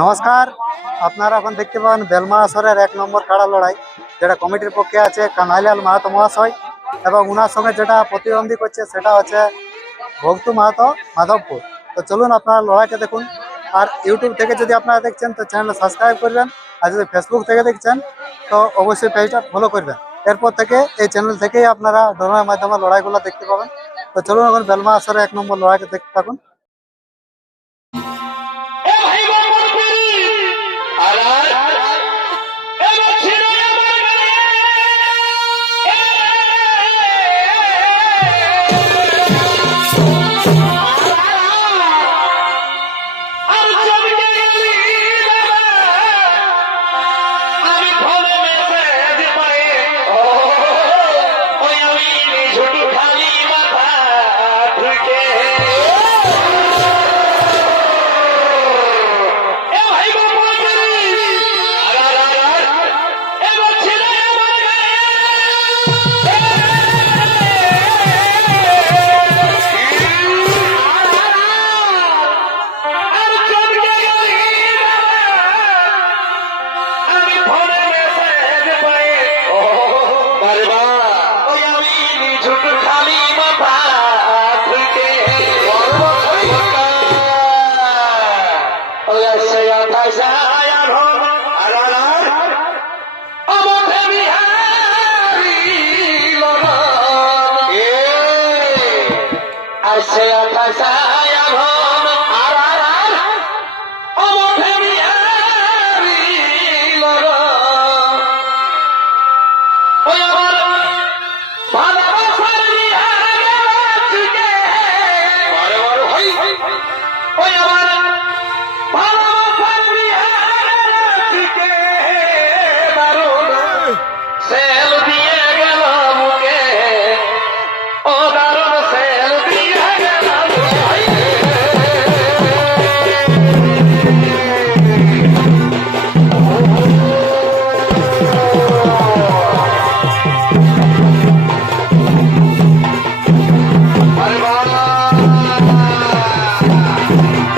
নমস্কার, আপনারা এখন দেখতে পাবেন বেলমা আসরের 1 নম্বর কাড়া লড়াই, যেটা কমিটির পক্ষে আছে কানাইলাল মাহাতো মহাশয় এবং ওনার সঙ্গে যেটা প্রতিদ্বন্দ্বী করছে সেটা হচ্ছে ভক্তু মাহাতো মাধবপুর। তো চলুন আপনারা লড়াইটা দেখুন। আর ইউটিউব থেকে যদি আপনারা দেখছেন তো চ্যানেল সাবস্ক্রাইব করবেন, আর যদি ফেসবুক থেকে দেখছেন তো অবশ্যই পেজটা ফলো করবেন। এরপর থেকে এই চ্যানেল থেকেই আপনারা ড্রোনের মাধ্যমে লড়াইগুলো দেখতে পাবেন। তো চলুন এখন বেলমা আসরের 1 নম্বর লড়াইটা দেখতে থাকুন। I say,